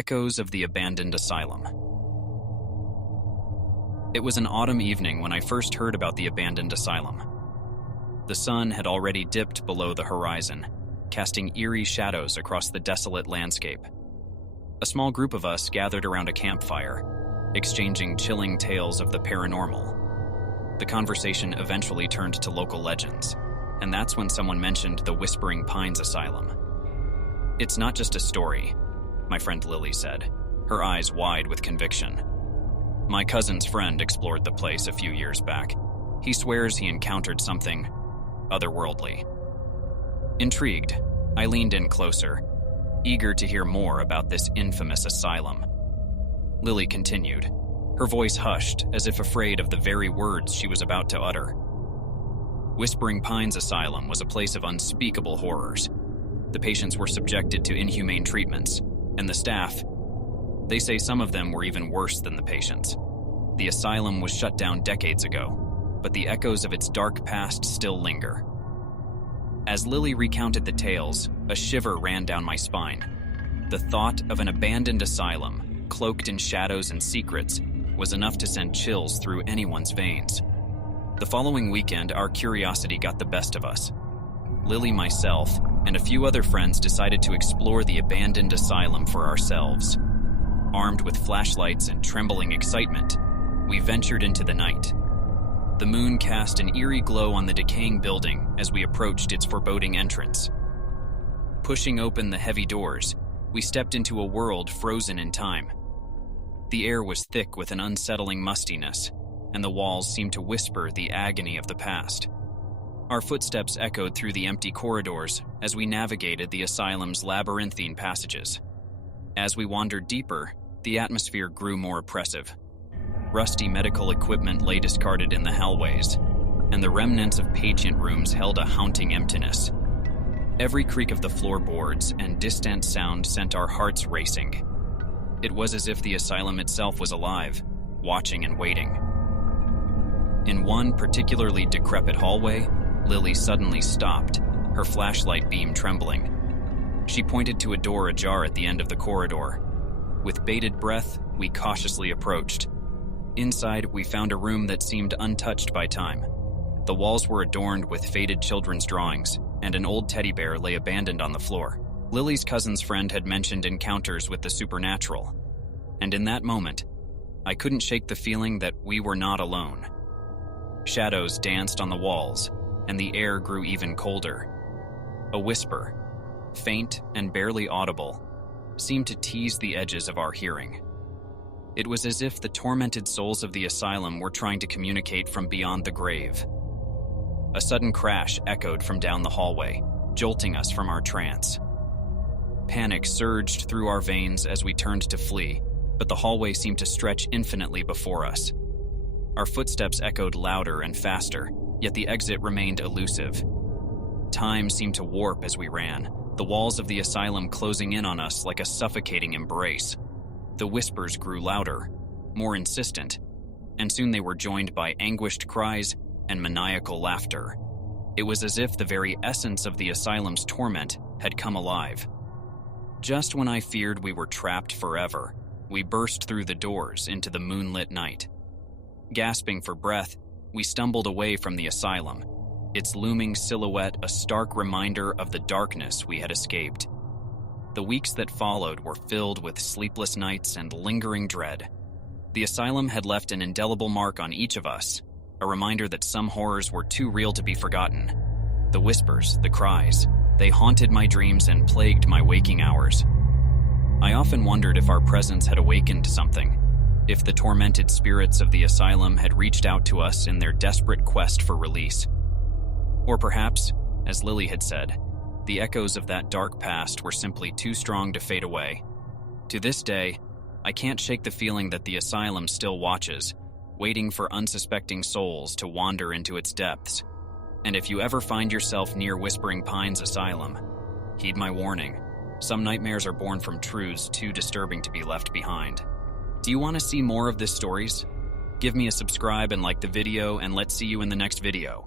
Echoes of the Abandoned Asylum. It was an autumn evening when I first heard about the Abandoned Asylum. The sun had already dipped below the horizon, casting eerie shadows across the desolate landscape. A small group of us gathered around a campfire, exchanging chilling tales of the paranormal. The conversation eventually turned to local legends, and that's when someone mentioned the Whispering Pines Asylum. "It's not just a story," my friend Lily said, her eyes wide with conviction. "My cousin's friend explored the place a few years back. He swears he encountered something otherworldly." Intrigued, I leaned in closer, eager to hear more about this infamous asylum. Lily continued, her voice hushed as if afraid of the very words she was about to utter. Whispering Pines Asylum was a place of unspeakable horrors. The patients were subjected to inhumane treatments, and the staff, they say some of them were even worse than the patients. The asylum was shut down decades ago, but the echoes of its dark past still linger. As Lily recounted the tales, a shiver ran down my spine. The thought of an abandoned asylum, cloaked in shadows and secrets, was enough to send chills through anyone's veins. The following weekend, our curiosity got the best of us. Lily, myself, and a few other friends decided to explore the abandoned asylum for ourselves. Armed with flashlights and trembling excitement, we ventured into the night. The moon cast an eerie glow on the decaying building as we approached its foreboding entrance. Pushing open the heavy doors, we stepped into a world frozen in time. The air was thick with an unsettling mustiness, and the walls seemed to whisper the agony of the past. Our footsteps echoed through the empty corridors as we navigated the asylum's labyrinthine passages. As we wandered deeper, the atmosphere grew more oppressive. Rusty medical equipment lay discarded in the hallways, and the remnants of patient rooms held a haunting emptiness. Every creak of the floorboards and distant sound sent our hearts racing. It was as if the asylum itself was alive, watching and waiting. In one particularly decrepit hallway, Lily suddenly stopped, her flashlight beam trembling. She pointed to a door ajar at the end of the corridor. With bated breath, we cautiously approached. Inside, we found a room that seemed untouched by time. The walls were adorned with faded children's drawings, and an old teddy bear lay abandoned on the floor. Lily's cousin's friend had mentioned encounters with the supernatural, and in that moment, I couldn't shake the feeling that we were not alone. Shadows danced on the walls, and the air grew even colder. A whisper, faint and barely audible, seemed to tease the edges of our hearing. It was as if the tormented souls of the asylum were trying to communicate from beyond the grave. A sudden crash echoed from down the hallway, jolting us from our trance. Panic surged through our veins as we turned to flee, but the hallway seemed to stretch infinitely before us. Our footsteps echoed louder and faster, yet the exit remained elusive. Time seemed to warp as we ran, the walls of the asylum closing in on us like a suffocating embrace. The whispers grew louder, more insistent, and soon they were joined by anguished cries and maniacal laughter. It was as if the very essence of the asylum's torment had come alive. Just when I feared we were trapped forever, we burst through the doors into the moonlit night. Gasping for breath, we stumbled away from the asylum, its looming silhouette a stark reminder of the darkness we had escaped. The weeks that followed were filled with sleepless nights and lingering dread. The asylum had left an indelible mark on each of us, a reminder that some horrors were too real to be forgotten. The whispers, the cries, they haunted my dreams and plagued my waking hours. I often wondered if our presence had awakened something, if the tormented spirits of the asylum had reached out to us in their desperate quest for release. Or perhaps, as Lily had said, the echoes of that dark past were simply too strong to fade away. To this day, I can't shake the feeling that the asylum still watches, waiting for unsuspecting souls to wander into its depths. And if you ever find yourself near Whispering Pines Asylum, heed my warning. Some nightmares are born from truths too disturbing to be left behind. Do you want to see more of this stories? Give me a subscribe and like the video, and let's see you in the next video.